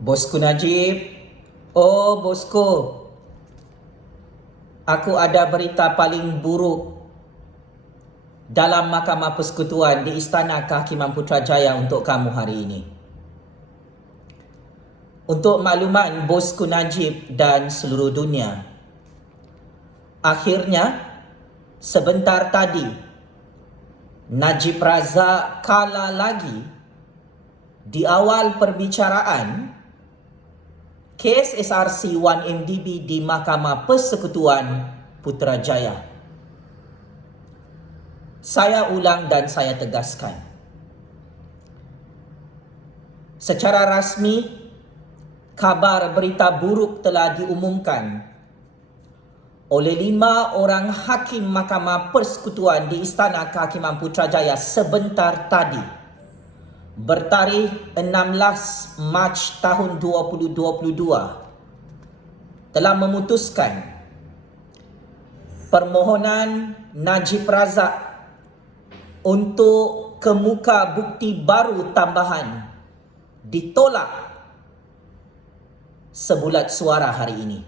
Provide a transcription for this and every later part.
Bosku Najib, oh bosku, aku ada berita paling buruk dalam Mahkamah Persekutuan di Istana Kehakiman Putrajaya untuk kamu hari ini. Untuk makluman bosku Najib dan seluruh dunia, akhirnya sebentar tadi Najib Razak kalah lagi di awal perbicaraan kes SRC 1MDB di Mahkamah Persekutuan Putrajaya. Saya ulang dan saya tegaskan. Secara rasmi, kabar berita buruk telah diumumkan oleh 5 orang hakim Mahkamah Persekutuan di Istana Kehakiman Putrajaya sebentar tadi, bertarikh 16 Mac tahun 2022, telah memutuskan permohonan Najib Razak untuk kemuka bukti baru tambahan ditolak sebulat suara hari ini.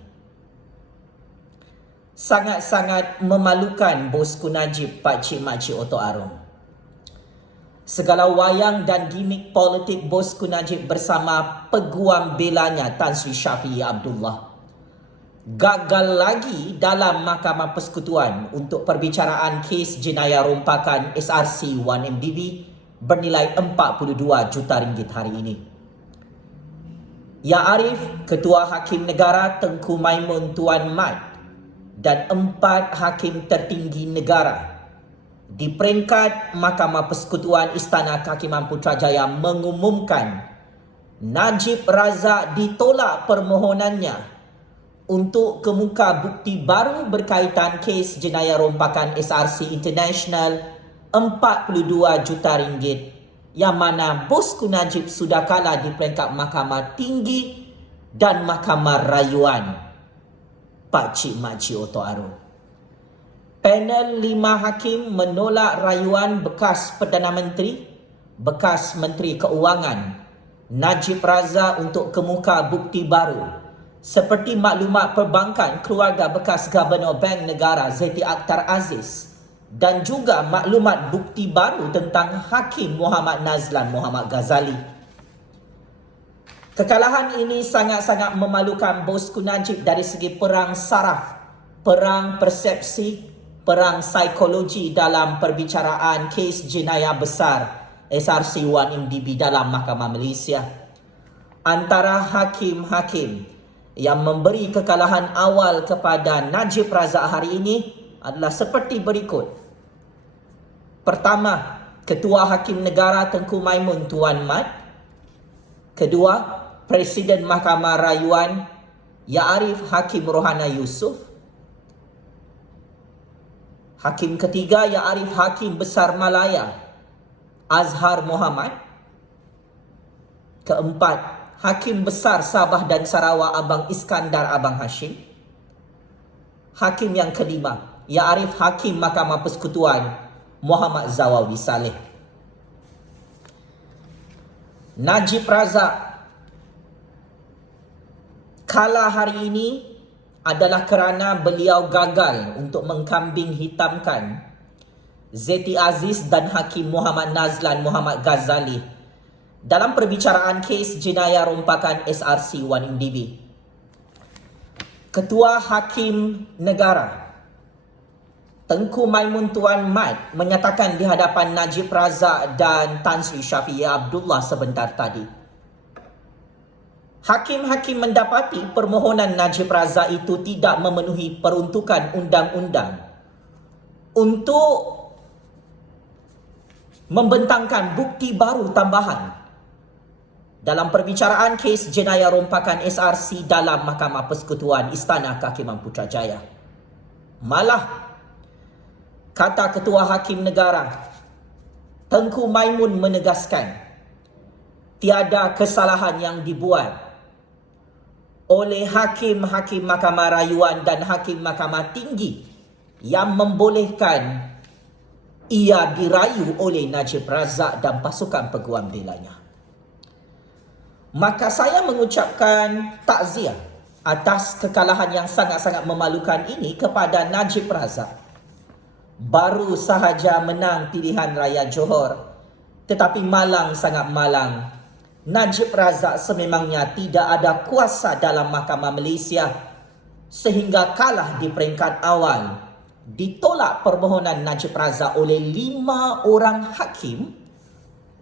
Sangat-sangat memalukan bosku Najib, Pakcik Makcik Oto Arum. Segala wayang dan gimik politik bosku Najib bersama peguam belanya Tan Sri Syafiee Abdullah gagal lagi dalam Mahkamah Persekutuan untuk perbicaraan kes jenayah rompakan SRC 1MDB bernilai 42 juta ringgit hari ini. Ya Arif, Ketua Hakim Negara Tengku Maimun Tuan Mat dan 4 hakim tertinggi negara di peringkat Mahkamah Persekutuan Istana Kehakiman Putrajaya mengumumkan Najib Razak ditolak permohonannya untuk kemuka bukti baru berkaitan kes jenayah rompakan SRC International 42 juta ringgit, yang mana bosku Najib sudah kalah di peringkat Mahkamah Tinggi dan Mahkamah Rayuan, Pakcik Makcik Oto Arum. Panel 5 hakim menolak rayuan bekas Perdana Menteri, bekas Menteri Keuangan Najib Razak untuk kemuka bukti baru seperti maklumat perbankan keluarga bekas Gubernur Bank Negara Zeti Akhtar Aziz dan juga maklumat bukti baru tentang Hakim Muhammad Nazlan Muhammad Ghazali. Kekalahan ini sangat-sangat memalukan bosku Najib dari segi perang saraf, perang persepsi, perang psikologi dalam perbicaraan kes jenayah besar SRC 1MDB dalam Mahkamah Malaysia. Antara hakim-hakim yang memberi kekalahan awal kepada Najib Razak hari ini adalah seperti berikut. Pertama, Ketua Hakim Negara Tengku Maimun Tuan Mat. Kedua, Presiden Mahkamah Rayuan Ya Arif Hakim Rohana Yusof. Hakim ketiga Ya Arif Hakim Besar Malaya Azhar Muhammad. Keempat, Hakim Besar Sabah dan Sarawak Abang Iskandar Abang Hashim. Hakim yang kelima, Ya Arif Hakim Mahkamah Persekutuan Muhammad Zawawi Saleh. Najib Razak kalah hari ini adalah kerana beliau gagal untuk mengkambing hitamkan Zeti Aziz dan Hakim Muhammad Nazlan Muhammad Ghazali dalam perbicaraan kes jenayah rompakan SRC 1MDB. Ketua Hakim Negara Tengku Maimun Tuan Mat menyatakan di hadapan Najib Razak dan Tan Sri Syafiee Abdullah sebentar tadi, hakim-hakim mendapati permohonan Najib Razak itu tidak memenuhi peruntukan undang-undang untuk membentangkan bukti baru tambahan dalam perbicaraan kes jenayah rompakan SRC dalam Mahkamah Persekutuan Istana Kehakiman Putrajaya. Malah, kata Ketua Hakim Negara Tengku Maimun menegaskan, tiada kesalahan yang dibuat oleh hakim-hakim Mahkamah Rayuan dan hakim Mahkamah Tinggi yang membolehkan ia dirayu oleh Najib Razak dan pasukan peguam belanya. Maka saya mengucapkan takziah atas kekalahan yang sangat-sangat memalukan ini kepada Najib Razak. Baru sahaja menang pilihan raya Johor, tetapi malang sangat malang. Najib Razak sememangnya tidak ada kuasa dalam Mahkamah Malaysia sehingga kalah di peringkat awal. Ditolak permohonan Najib Razak oleh 5 orang hakim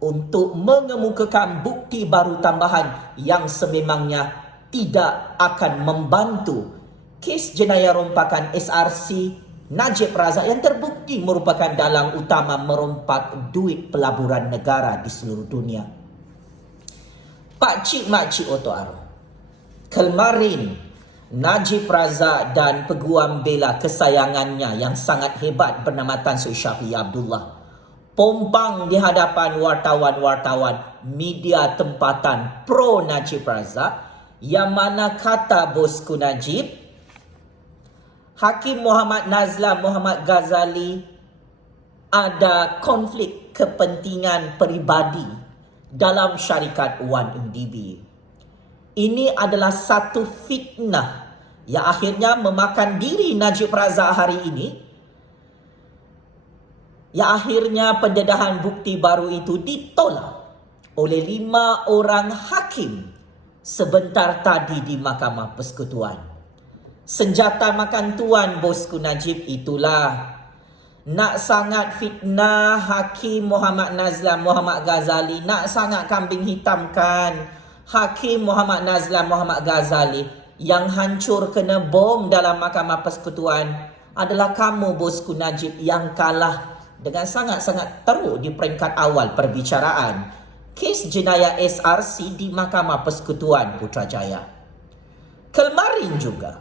untuk mengemukakan bukti baru tambahan yang sememangnya tidak akan membantu kes jenayah rompakan SRC Najib Razak yang terbukti merupakan dalang utama merompak duit pelaburan negara di seluruh dunia. Pak Cik Mak Cik Oto Aro, kemarin Najib Razak dan peguam bela kesayangannya yang sangat hebat bernama Tan Sri Shafie Abdullah pompang di hadapan wartawan-wartawan media tempatan pro Najib Razak, yang mana kata bosku Najib, Hakim Muhammad Nazlan Muhammad Ghazali ada konflik kepentingan peribadi dalam syarikat 1MDB. Ini adalah satu fitnah yang akhirnya memakan diri Najib Razak hari ini, yang akhirnya pendedahan bukti baru itu ditolak oleh 5 orang hakim sebentar tadi di Mahkamah Persekutuan. Senjata makan tuan bosku Najib itulah. Nak sangat fitnah Hakim Muhammad Nazlan Muhammad Ghazali, nak sangat kambing hitamkan Hakim Muhammad Nazlan Muhammad Ghazali, yang hancur kena bom dalam Mahkamah Persekutuan adalah kamu bosku Najib, yang kalah dengan sangat-sangat teruk di peringkat awal perbicaraan kes jenayah SRC di Mahkamah Persekutuan Putrajaya. Kemarin juga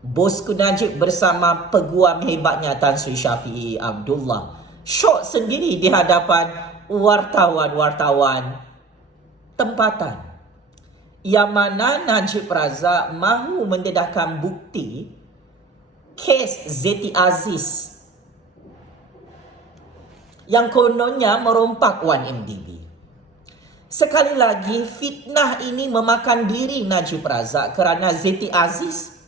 bosku Najib bersama peguam hebatnya Tan Sri Shafie Abdullah syok sendiri di hadapan wartawan-wartawan tempatan, yang mana Najib Razak mahu mendedahkan bukti kes Zeti Aziz yang kononnya merompak 1MDB. Sekali lagi, fitnah ini memakan diri Najib Razak kerana Zeti Aziz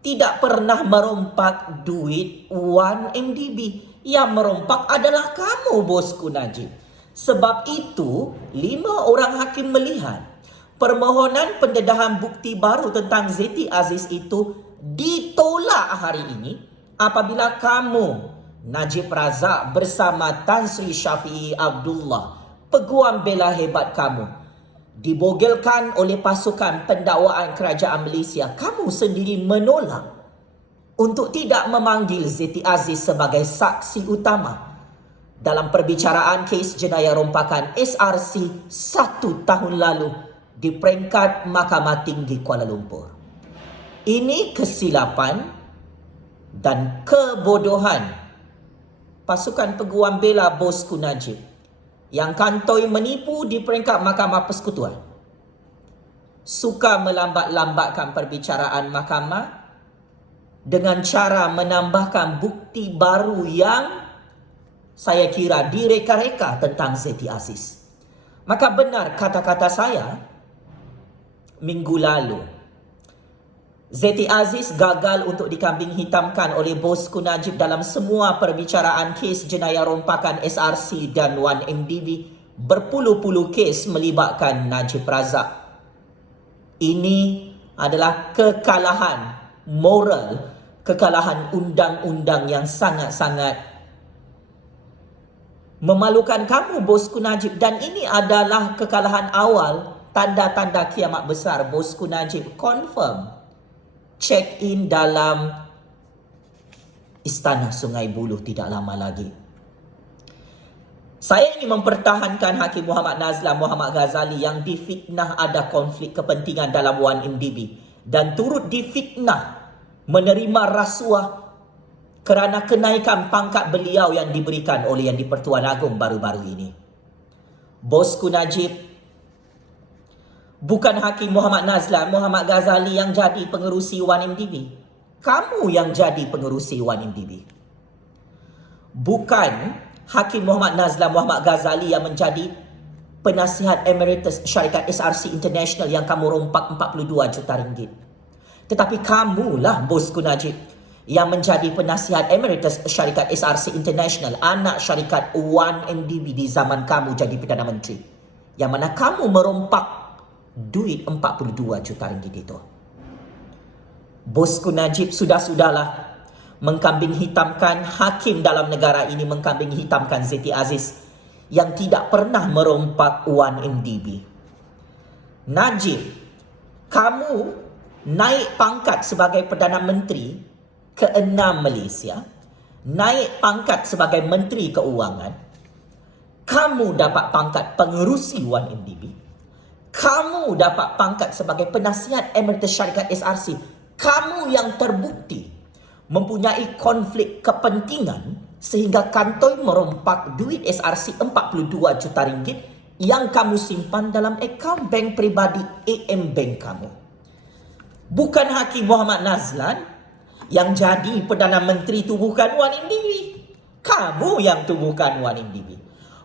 tidak pernah merompak duit 1MDB. Yang merompak adalah kamu bosku Najib. Sebab itu 5 orang hakim melihat permohonan pendedahan bukti baru tentang Zeti Aziz itu ditolak hari ini apabila kamu Najib Razak bersama Tan Sri Shafie Abdullah, peguam bela hebat kamu, dibogelkan oleh pasukan pendakwaan kerajaan Malaysia. Kamu sendiri menolak untuk tidak memanggil Zeti Aziz sebagai saksi utama dalam perbicaraan kes jenayah rompakan SRC 1 tahun lalu di peringkat Mahkamah Tinggi Kuala Lumpur. Ini kesilapan dan kebodohan pasukan peguam bela bosku Najib yang kantoi menipu di peringkat Mahkamah Persekutuan, suka melambat-lambatkan perbicaraan mahkamah dengan cara menambahkan bukti baru yang saya kira direka-reka tentang Zeti Aziz. Maka benar kata-kata saya minggu lalu, Zeti Aziz gagal untuk dikambing hitamkan oleh bosku Najib dalam semua perbicaraan kes jenayah rompakan SRC dan 1MDB. Berpuluh-puluh kes melibatkan Najib Razak. Ini adalah kekalahan moral, kekalahan undang-undang yang sangat-sangat memalukan kamu bosku Najib. Dan ini adalah kekalahan awal, tanda-tanda kiamat besar bosku Najib. Confirm check in dalam Istana Sungai Buloh tidak lama lagi. Saya ingin mempertahankan Hakim Muhammad Nazlan Muhammad Ghazali yang difitnah ada konflik kepentingan dalam 1MDB dan turut difitnah menerima rasuah kerana kenaikan pangkat beliau yang diberikan oleh Yang di-Pertuan Agong baru-baru ini. Bosku Najib, bukan Hakim Muhammad Nazlan Muhammad Ghazali yang jadi pengerusi 1MDB. Kamu yang jadi pengerusi 1MDB. Bukan Hakim Muhammad Nazlan Muhammad Ghazali yang menjadi penasihat emeritus syarikat SRC International yang kamu rompak 42 juta ringgit. Tetapi kamulah bosku Najib yang menjadi penasihat emeritus syarikat SRC International, anak syarikat 1MDB di zaman kamu jadi Perdana Menteri. Yang mana kamu merompak duit 42 juta ringgit itu. Bosku Najib, sudahlah mengkambing hitamkan hakim dalam negara ini, mengkambing hitamkan Zeti Aziz yang tidak pernah merompak 1MDB. Najib, kamu naik pangkat sebagai Perdana Menteri ke-6 Malaysia, naik pangkat sebagai Menteri Keuangan, kamu dapat pangkat pengerusi 1MDB, kamu dapat pangkat sebagai penasihat emeritus syarikat SRC, kamu yang terbukti mempunyai konflik kepentingan sehingga kantoi merompak duit SRC 42 juta ringgit yang kamu simpan dalam akaun bank peribadi AM Bank kamu. Bukan Hakim Muhammad Nazlan yang jadi Perdana Menteri tubuhkan 1MDB. Kamu yang tubuhkan 1MDB.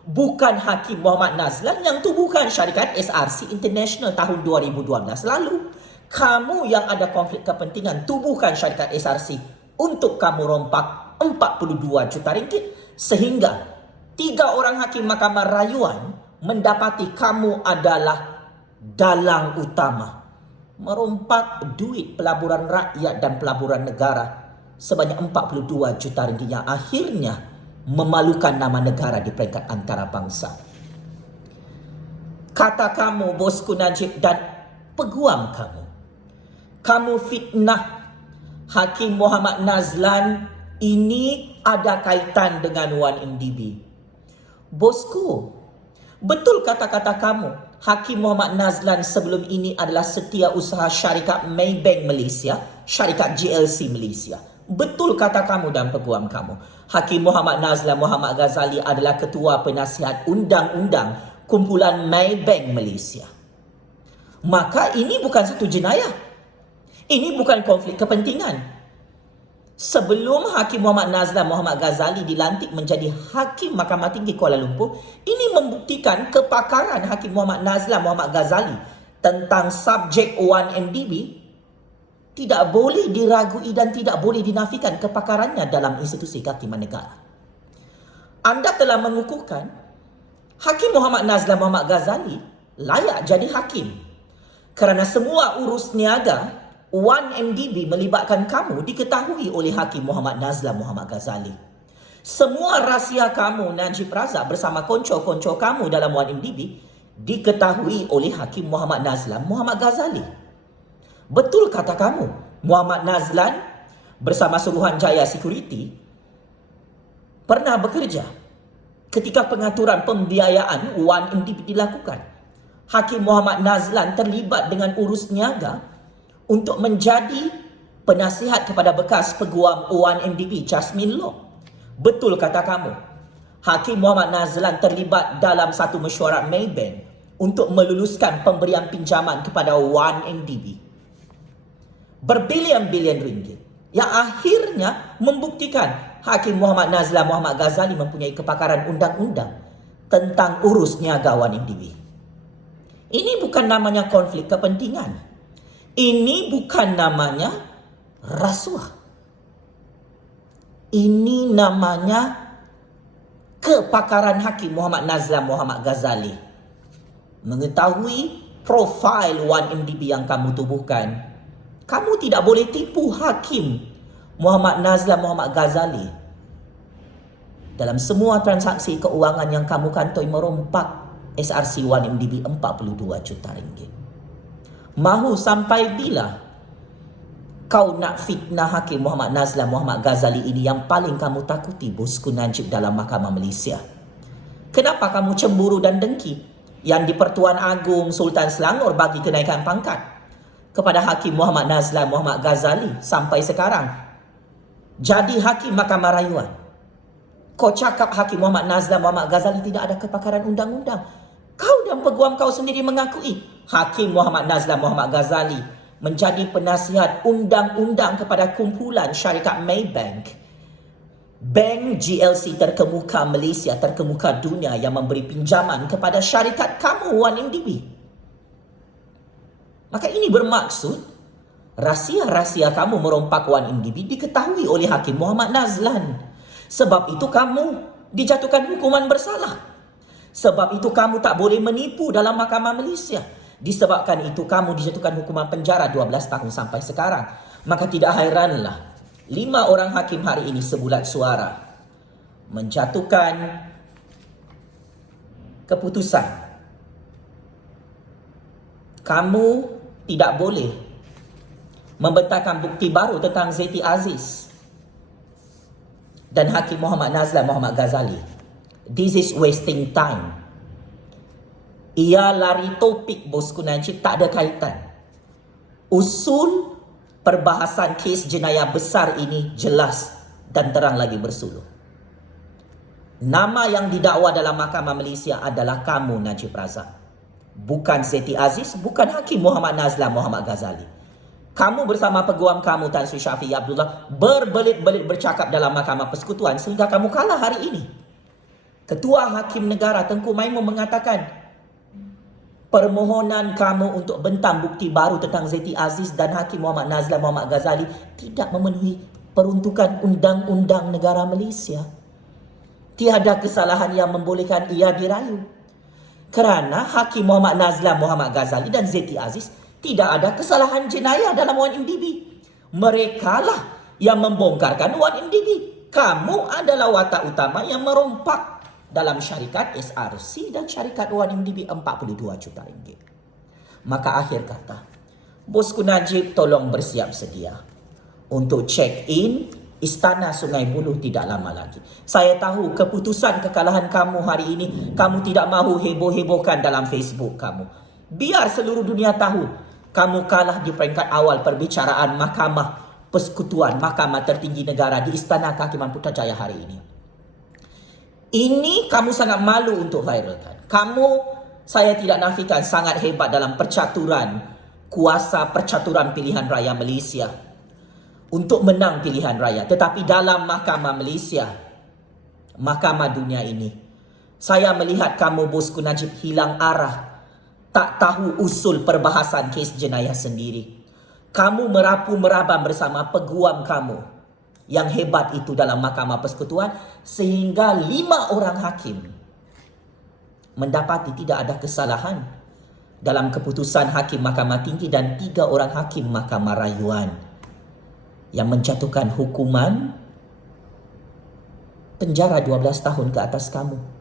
Bukan Hakim Muhammad Nazlan yang tubuhkan syarikat SRC International tahun 2012 lalu. Kamu yang ada konflik kepentingan tubuhkan syarikat SRC untuk kamu rompak 42 juta ringgit sehingga 3 orang hakim Mahkamah Rayuan mendapati kamu adalah dalang utama merompak duit pelaburan rakyat dan pelaburan negara sebanyak 42 juta ringgit yang akhirnya memalukan nama negara di peringkat antarabangsa. Kata kamu, bosku Najib dan peguam kamu fitnah Hakim Muhammad Nazlan ini ada kaitan dengan 1MDB. Bosku, betul kata-kata kamu, Hakim Muhammad Nazlan sebelum ini adalah setiausaha syarikat Maybank Malaysia, syarikat GLC Malaysia. Betul kata kamu dan peguam kamu. Hakim Muhammad Nazlan Muhammad Ghazali adalah ketua penasihat undang-undang kumpulan Maybank Malaysia. Maka ini bukan satu jenayah. Ini bukan konflik kepentingan. Sebelum Hakim Muhammad Nazlan Muhammad Ghazali dilantik menjadi Hakim Mahkamah Tinggi Kuala Lumpur, ini membuktikan kepakaran Hakim Muhammad Nazlan Muhammad Ghazali tentang subjek 1MDB tidak boleh diragui dan tidak boleh dinafikan kepakarannya dalam institusi kehakiman negara. Anda telah mengukuhkan Hakim Muhammad Nazlan Muhammad Ghazali layak jadi hakim kerana semua urus niaga 1MDB melibatkan kamu diketahui oleh Hakim Muhammad Nazlan Muhammad Ghazali. Semua rahsia kamu Najib Razak bersama konco-konco kamu dalam 1MDB diketahui oleh Hakim Muhammad Nazlan Muhammad Ghazali. Betul kata kamu, Muhammad Nazlan bersama Suruhanjaya Security pernah bekerja ketika pengaturan pembiayaan 1MDB dilakukan. Hakim Muhammad Nazlan terlibat dengan urus niaga untuk menjadi penasihat kepada bekas peguam 1MDB Jasmine Loh. Betul kata kamu, Hakim Muhammad Nazlan terlibat dalam satu mesyuarat Maybank untuk meluluskan pemberian pinjaman kepada 1MDB berbilion-bilion ringgit yang akhirnya membuktikan Hakim Muhammad Nazlan Muhammad Ghazali mempunyai kepakaran undang-undang tentang urus niaga 1MDB. Ini bukan namanya konflik kepentingan. Ini bukan namanya rasuah. Ini namanya kepakaran Hakim Muhammad Nazlan Muhammad Ghazali. Mengetahui profil 1MDB yang kamu tubuhkan, kamu tidak boleh tipu Hakim Muhammad Nazlan Muhammad Ghazali dalam semua transaksi keuangan yang kamu kantoi merompak SRC 1MDB 42 juta ringgit. Mahu sampai bila kau nak fitnah Hakim Muhammad Nazlan Muhammad Ghazali ini yang paling kamu takuti, bosku Najib, dalam Mahkamah Malaysia? Kenapa kamu cemburu dan dengki yang di Pertuan Agong Sultan Selangor bagi kenaikan pangkat kepada Hakim Muhammad Nazlan Muhammad Ghazali sampai sekarang jadi Hakim Mahkamah Rayuan? Kau cakap Hakim Muhammad Nazlan Muhammad Ghazali tidak ada kepakaran undang-undang. Kau dan peguam kau sendiri mengakui Hakim Muhammad Nazlan Muhammad Ghazali menjadi penasihat undang-undang kepada kumpulan syarikat Maybank bank GLC terkemuka Malaysia, terkemuka dunia yang memberi pinjaman kepada syarikat kamu 1MDB. Maka ini bermaksud rahsia-rahsia kamu merompak 1MDB diketahui oleh Hakim Muhammad Nazlan. Sebab itu kamu dijatuhkan hukuman bersalah. Sebab itu kamu tak boleh menipu dalam Mahkamah Malaysia. Disebabkan itu kamu dijatuhkan hukuman penjara 12 tahun sampai sekarang. Maka tidak hairanlah 5 orang hakim hari ini sebulat suara menjatuhkan keputusan. Kamu tidak boleh membentangkan bukti baru tentang Zeti Aziz dan Hakim Muhammad Nazlan Muhammad Ghazali. This is wasting time. Ia lari topik, bosku Najib, tak ada kaitan. Usul perbahasan kes jenayah besar ini jelas dan terang lagi bersuluh. Nama yang didakwa dalam Mahkamah Malaysia adalah kamu, Najib Razak. Bukan Zeti Aziz, bukan Hakim Muhammad Nazlan Muhammad Ghazali. Kamu bersama peguam kamu Tan Sri Syafiee Abdullah berbelit-belit bercakap dalam Mahkamah Persekutuan sehingga kamu kalah hari ini. Ketua Hakim Negara Tengku Maimun mengatakan permohonan kamu untuk bentang bukti baru tentang Zeti Aziz dan Hakim Muhammad Nazlan Muhammad Ghazali tidak memenuhi peruntukan Undang-Undang Negara Malaysia. Tiada kesalahan yang membolehkan ia dirayu. Kerana Hakim Muhammad Nazlan Muhammad Ghazali dan Zeti Aziz tidak ada kesalahan jenayah dalam 1MDB. Merekalah yang membongkarkan 1MDB. Kamu adalah watak utama yang merompak dalam syarikat SRC dan syarikat 1MDB 42 juta ringgit. Maka akhir kata, bosku Najib tolong bersiap sedia untuk check in Istana Sungai Buloh tidak lama lagi. Saya tahu keputusan kekalahan kamu hari ini, kamu tidak mahu heboh-hebohkan dalam Facebook kamu. Biar seluruh dunia tahu, kamu kalah di peringkat awal perbicaraan Mahkamah Persekutuan, Mahkamah Tertinggi Negara di Istana Kehakiman Putrajaya hari ini. Ini kamu sangat malu untuk viralkan. Kamu, saya tidak nafikan, sangat hebat dalam percaturan, kuasa percaturan pilihan raya Malaysia untuk menang pilihan raya. Tetapi dalam Mahkamah Malaysia, Mahkamah dunia ini, saya melihat kamu, bosku Najib, hilang arah. Tak tahu usul perbahasan kes jenayah sendiri. Kamu merapu-merabam bersama peguam kamu yang hebat itu dalam Mahkamah Persekutuan sehingga 5 orang hakim mendapati tidak ada kesalahan dalam keputusan Hakim Mahkamah Tinggi dan 3 orang hakim Mahkamah Rayuan yang menjatuhkan hukuman penjara 12 tahun ke atas kamu.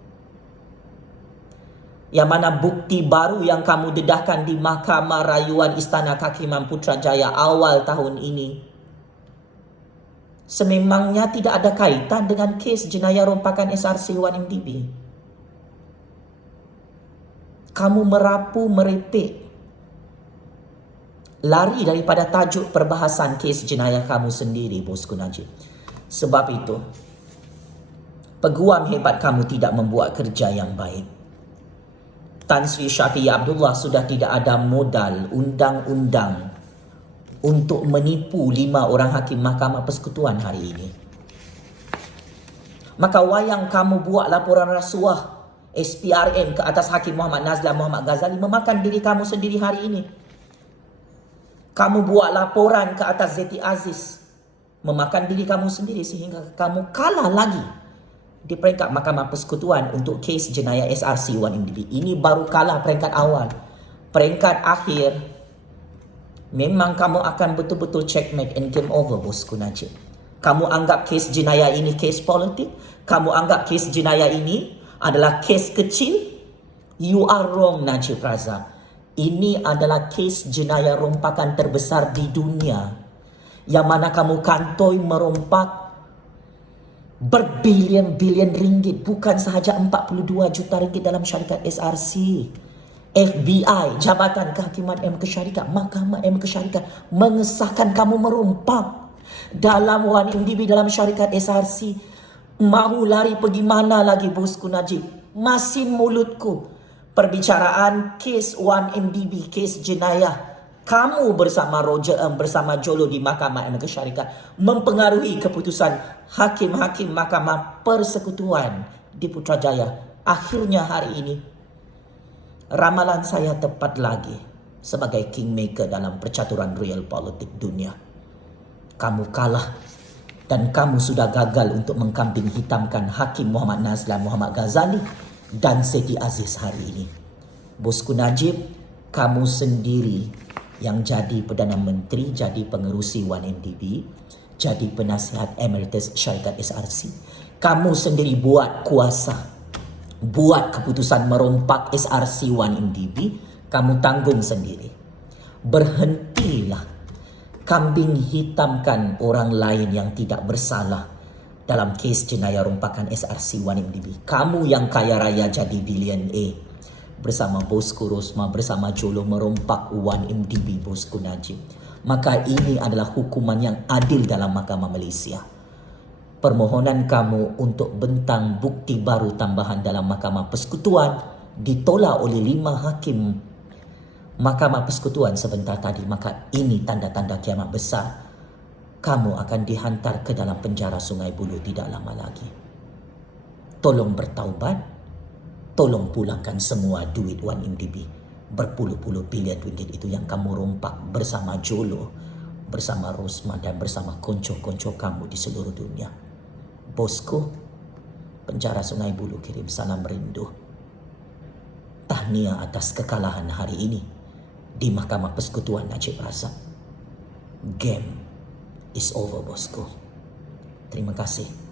Yang mana bukti baru yang kamu dedahkan di Mahkamah Rayuan Istana Kehakiman Putrajaya awal tahun ini sememangnya tidak ada kaitan dengan kes jenayah rompakan SRC 1MDB. Kamu merapu merepek, lari daripada tajuk perbahasan kes jenayah kamu sendiri, bosku Najib. Sebab itu, peguam hebat kamu tidak membuat kerja yang baik. Tan Sri Syafiee Abdullah sudah tidak ada modal undang-undang untuk menipu 5 orang hakim Mahkamah Persekutuan hari ini. Maka wayang kamu buat laporan rasuah SPRN ke atas Hakim Muhammad Nazlan Muhammad Ghazali memakan diri kamu sendiri hari ini. Kamu buat laporan ke atas Zeti Aziz memakan diri kamu sendiri sehingga kamu kalah lagi di peringkat Mahkamah Persekutuan untuk kes jenayah SRC 1MDB. Ini baru kalah peringkat awal. Peringkat akhir memang kamu akan betul-betul checkmate and game over, bosku Najib. Kamu anggap kes jenayah ini kes politik? Kamu anggap kes jenayah ini adalah kes kecil? You are wrong, Najib Razak. Ini adalah kes jenayah rompakan terbesar di dunia. Yang mana kamu kantoi merompak berbilion-bilion ringgit. Bukan sahaja 42 juta ringgit dalam syarikat SRC. FBI, Jabatan Kehakiman M. Kesyarikat, Mahkamah M. Kesyarikat mengesahkan kamu merompak dalam 1MDB dalam syarikat SRC. Mahu lari pergi mana lagi, bosku Najib? Masih mulutku. Perbicaraan kes 1MDB, kes jenayah Kamu bersama bersama Jolo di Mahkamah Amerika Syarikat mempengaruhi keputusan hakim-hakim Mahkamah Persekutuan di Putrajaya. Akhirnya hari ini, ramalan saya tepat lagi sebagai kingmaker dalam percaturan real politik dunia. Kamu kalah dan kamu sudah gagal untuk mengkambing hitamkan Hakim Muhammad Nazlan Muhammad Ghazali dan Siti Aziz hari ini. Bosku Najib, kamu sendiri yang jadi Perdana Menteri, jadi pengerusi 1MDB, jadi penasihat emeritus syarikat SRC. Kamu sendiri buat kuasa, buat keputusan merompak SRC 1MDB, kamu tanggung sendiri. Berhentilah kambing hitamkan orang lain yang tidak bersalah dalam kes jenayah rompakan SRC 1MDB. Kamu yang kaya raya jadi billionaire bersama bosku Rosma, bersama Jolo merompak 1MDB bosku Najib. Maka ini adalah hukuman yang adil dalam Mahkamah Malaysia. Permohonan kamu untuk bentang bukti baru tambahan dalam Mahkamah Persekutuan ditolak oleh 5 hakim Mahkamah Persekutuan sebentar tadi. Maka ini tanda-tanda kiamat besar. Kamu akan dihantar ke dalam penjara Sungai Buloh tidak lama lagi. Tolong bertaubat. Tolong pulangkan semua duit 1MDB. Berpuluh-puluh bilion ringgit itu yang kamu rompak bersama Jolo, bersama Rosma dan bersama konco-konco kamu di seluruh dunia. Bosku, penjara Sungai Buloh kirim salam rindu. Tahniah atas kekalahan hari ini di Mahkamah Persekutuan Najib Razak. Game is over, bosku. Terima kasih.